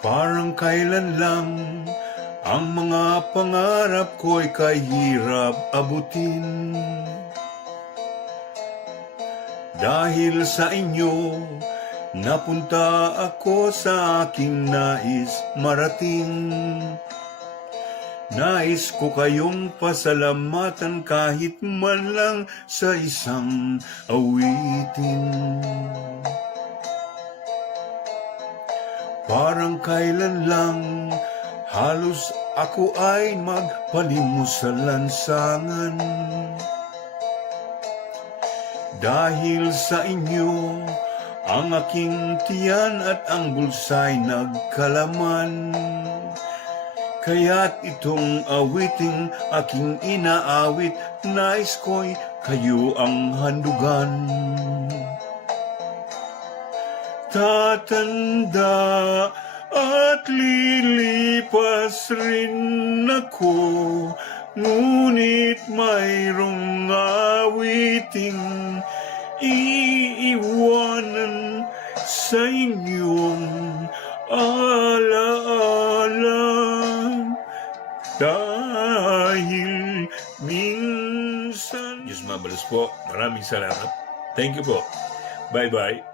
Parang kailan lang ang mga pangarap ko'y kahirap abutin. Dahil sa inyo, napunta ako sa aking nais marating. Nais ko kayong pasalamatan kahit man lang sa isang awitin. Parang kailan lang halos ako ay magpalimos sa lansangan. Dahil sa inyo, ang aking tiyan at ang bulsa'y nagkalaman. Kaya't itong awiting aking inaawit, nais ko'y kayo ang handugan. Tatanda at lilipas rin ako, ngunit mayroong awiting iiwanan sa inyong alaala. Dahil minsan... Diyos mabalos po. Maraming salamat. Thank you po. Bye-bye.